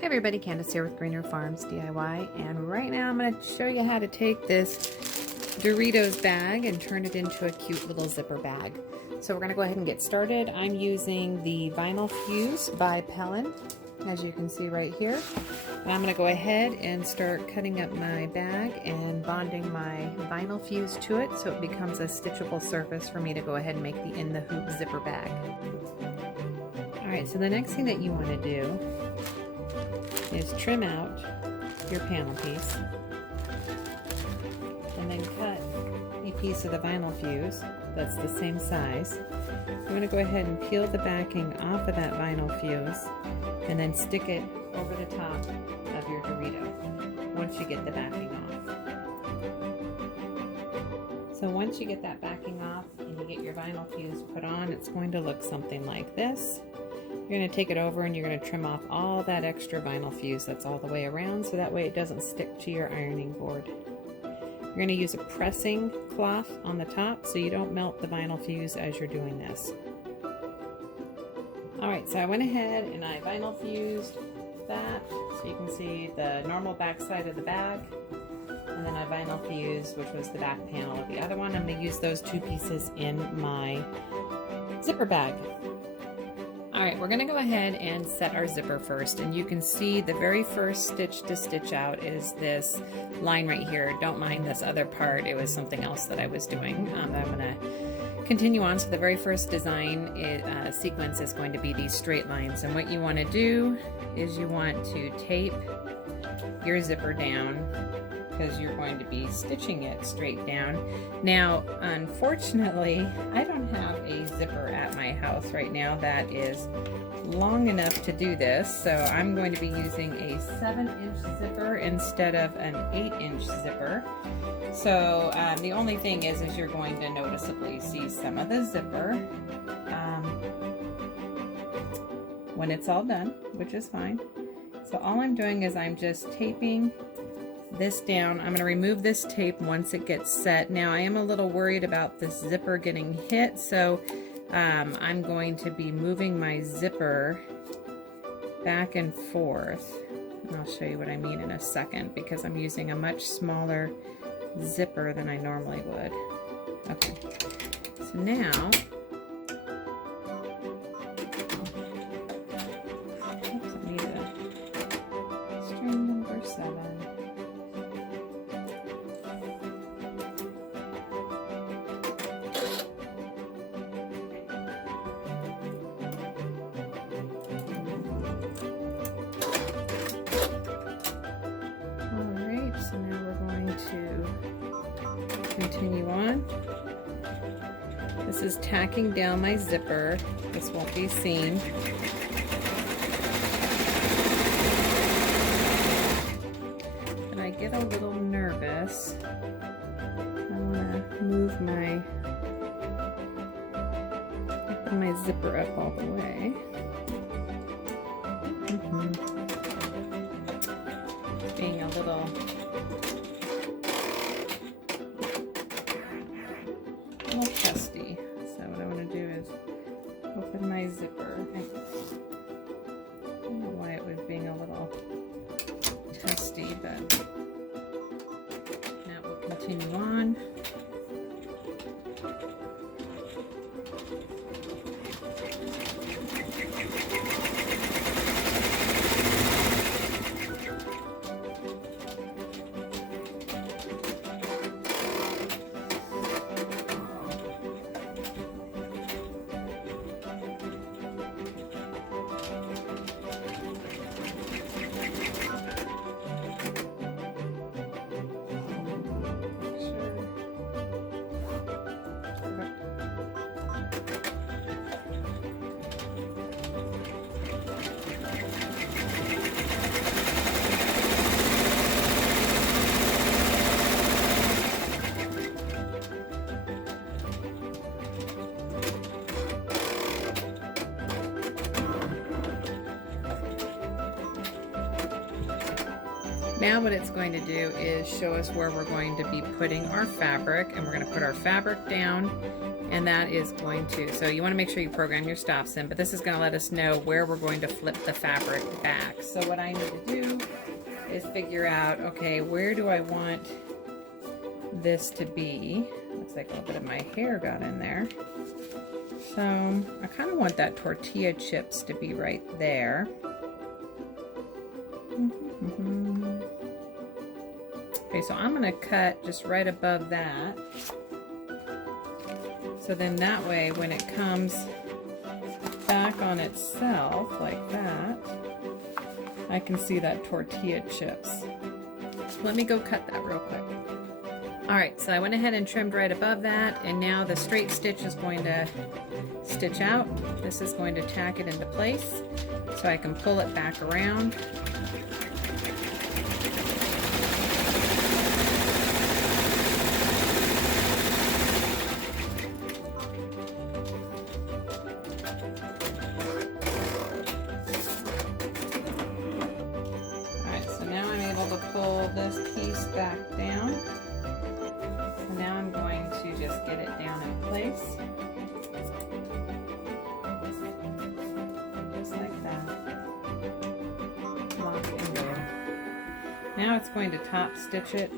Hi everybody, Candace here with Greener Farms DIY, and right now I'm going to show you how to take this Doritos bag and turn it into a cute little zipper bag. So we're going to go ahead and get started. I'm using the vinyl fuse by Pellin, as you can see right here. And I'm going to go ahead and start cutting up my bag and bonding my vinyl fuse to it so it becomes a stitchable surface for me to go ahead and make the in the hoop zipper bag. Alright, so the next thing that you want to do is trim out your panel piece and then cut a piece of the vinyl fuse that's the same size. I'm going to go ahead and peel the backing off of that vinyl fuse and then stick it over the top of your Dorito once you get the backing off. So once you get that backing off and you get your vinyl fuse put on, it's going to look something like this. You're going to take it over and you're going to trim off all that extra vinyl fuse that's all the way around so that way it doesn't stick to your ironing board. You're going to use a pressing cloth on the top so you don't melt the vinyl fuse as you're doing this. Alright, so I went ahead and I vinyl fused that so you can see the normal back side of the bag, and then I vinyl fused, which was the back panel of the other one. I'm going to use those two pieces in my zipper bag. Alright, we're going to go ahead and set our zipper first, and you can see the very first stitch to stitch out is this line right here. Don't mind this other part, it was something else that I was doing. I'm going to continue on. So the very first design sequence is going to be these straight lines, and what you want to do is you want to tape your zipper down because you're going to be stitching it straight down. Now, unfortunately, I don't have a zipper at my house right now that is long enough to do this, so I'm going to be using a 7-inch zipper instead of an 8-inch zipper. So the only thing is you're going to noticeably see some of the zipper when it's all done, which is fine. So all I'm doing is I'm just taping this down. I'm going to remove this tape once it gets set. Now I am a little worried about this zipper getting hit, so I'm going to be moving my zipper back and forth, and I'll show you what I mean in a second because I'm using a much smaller zipper than I normally would. Okay, so now I need a string number 7. So now we're going to continue on. This is tacking down my zipper. This won't be seen. And I get a little nervous. I want to move my zipper up all the way. Being a little testy. So what I want to do is open my zipper. I don't know why it was being a little testy, but now we'll continue on. Now what it's going to do is show us where we're going to be putting our fabric, and we're going to put our fabric down, and that is going to, so you want to make sure you program your stops in, but this is going to let us know where we're going to flip the fabric back. So what I need to do is figure out, okay, where do I want this to be? Looks like a little bit of my hair got in there. So I kind of want that tortilla chips to be right there. Okay, so I'm gonna cut just right above that. So then that way, when it comes back on itself like that, I can see that tortilla chips. Let me go cut that real quick. All right, so I went ahead and trimmed right above that, and now the straight stitch is going to stitch out. This is going to tack it into place, so I can pull it back around. Pull this piece back down. So now I'm going to just get it down in place. Just like that. Lock and go. Now it's going to top stitch it.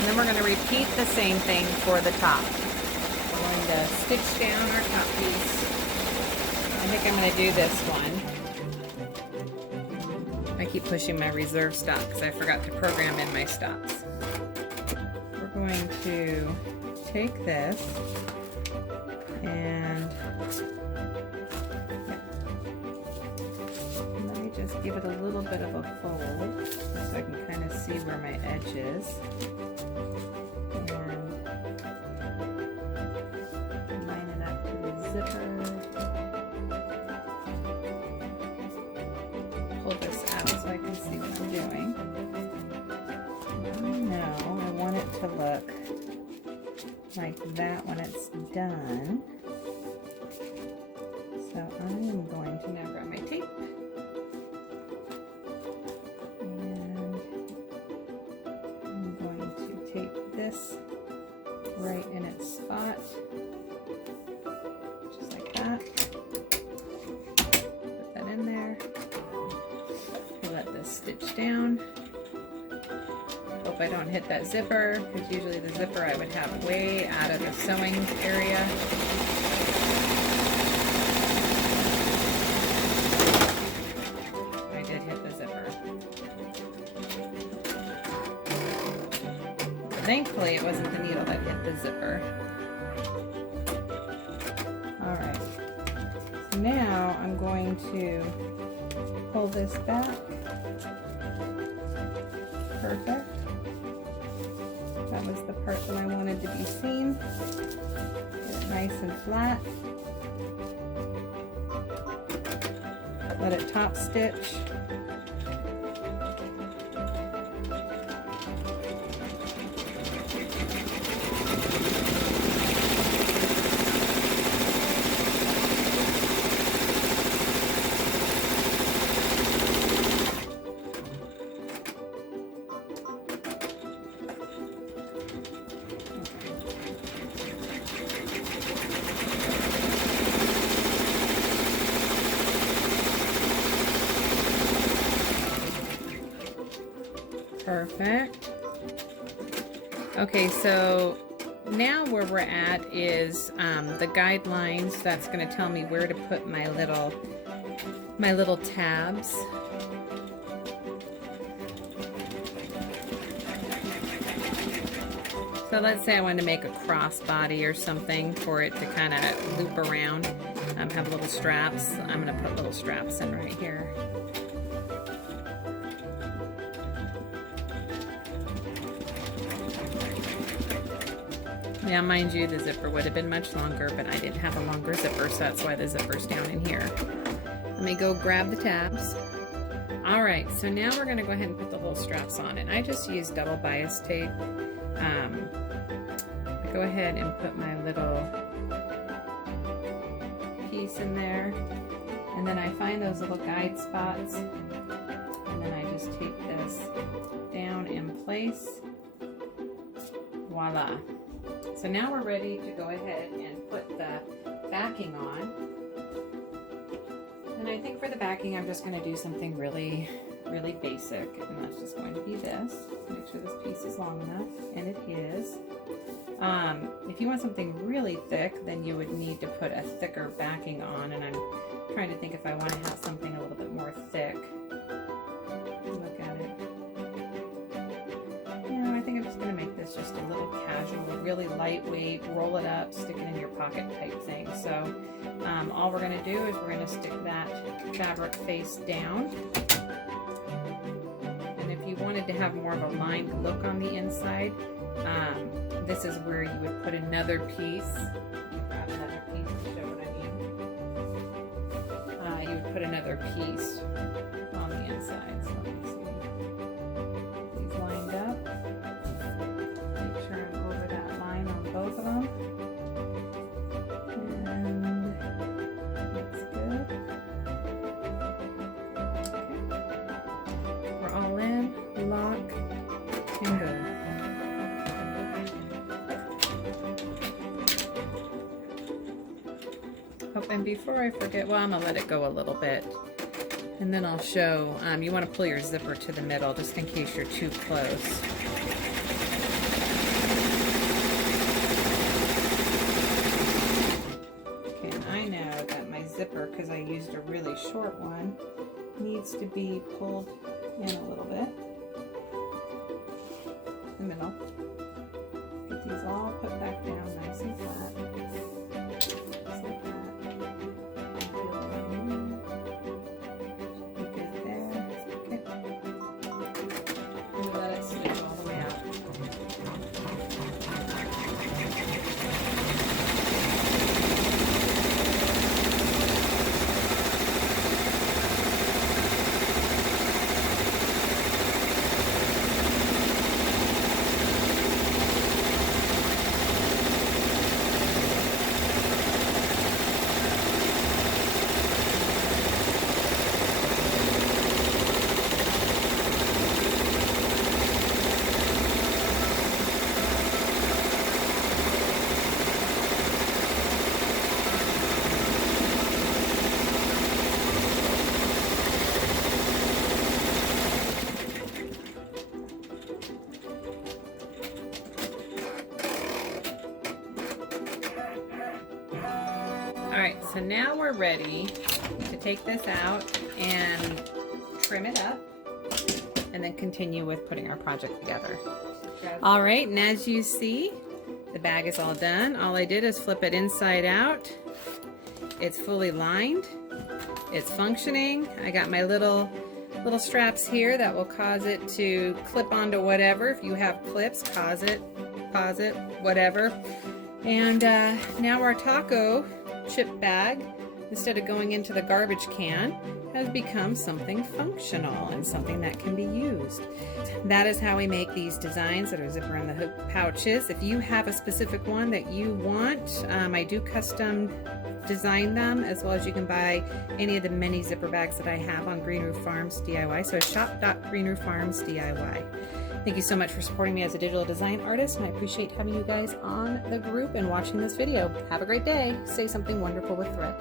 And then we're going to repeat the same thing for the top. We're going to stitch down our top piece. I think I'm going to do this one. I keep pushing my reserve stop because I forgot to program in my stops. We're going to take this and let me just give it a little bit of a fold so I can kind of see where my edge is. Pull this out so I can see what I'm doing. Now I want it to look like that when it's done. So I'm going to now grab my tape and I'm going to tape this right in its spot. Just like that. Put that in there. Let this stitch down. Hope I don't hit that zipper, because usually the zipper I would have way out of the sewing area. I did hit the zipper. But thankfully it wasn't the needle that hit the zipper. Alright, so now I'm going to pull this back. Perfect. That was the part that I wanted to be seen. Get it nice and flat. Let it top stitch. Perfect. Okay, so now where we're at is the guidelines. That's going to tell me where to put my little tabs. So let's say I wanted to make a crossbody or something for it to kind of loop around, have little straps. I'm going to put little straps in right here. Now mind you, the zipper would have been much longer, but I didn't have a longer zipper, so that's why the zipper's down in here. Let me go grab the tabs. All right, so now we're gonna go ahead and put the little straps on, and I just use double bias tape. I go ahead and put my little piece in there, and then I find those little guide spots, and then I just tape this down in place. Voila. So now we're ready to go ahead and put the backing on. And I think for the backing, I'm just going to do something really, really basic. And that's just going to be this. Make sure this piece is long enough. And it is. If you want something really thick, then you would need to put a thicker backing on. And I'm trying to think if I want to have something a little bit more thick. Look at it. No, I think I'm just going to make this just a little casual, really lightweight, roll it up, stick it in your pocket type thing. So all we're going to do is we're going to stick that fabric face down. And if you wanted to have more of a lined look on the inside, this is where you would put another piece. Grab another piece to show what I mean. You would put another piece on the inside. So let me see. These lined up. Make sure I'm over that line on both of them. And looks good. Okay. We're all in. Lock and go. Oh, and before I forget, well, I'm gonna let it go a little bit, and then I'll show. You want to pull your zipper to the middle, just in case you're too close. Okay, and I know that my zipper, because I used a really short one, needs to be pulled in a little bit. The middle. Get these all put back down nice and flat. Alright, so now we're ready to take this out and trim it up and then continue with putting our project together. Alright, and as you see, the bag is all done. All I did is flip it inside out. It's fully lined. It's functioning. I got my little straps here that will cause it to clip onto whatever. If you have clips, pause it, whatever. And now our taco chip bag, instead of going into the garbage can, has become something functional and something that can be used. That is how we make these designs that are zipper in the hook pouches. If you have a specific one that you want, I do custom design them, as well as you can buy any of the mini zipper bags that I have on Green Roof Farms DIY. So shop.greenrooffarms DIY. Thank you so much for supporting me as a digital design artist, and I appreciate having you guys on the group and watching this video. Have a great day. Say something wonderful with thread.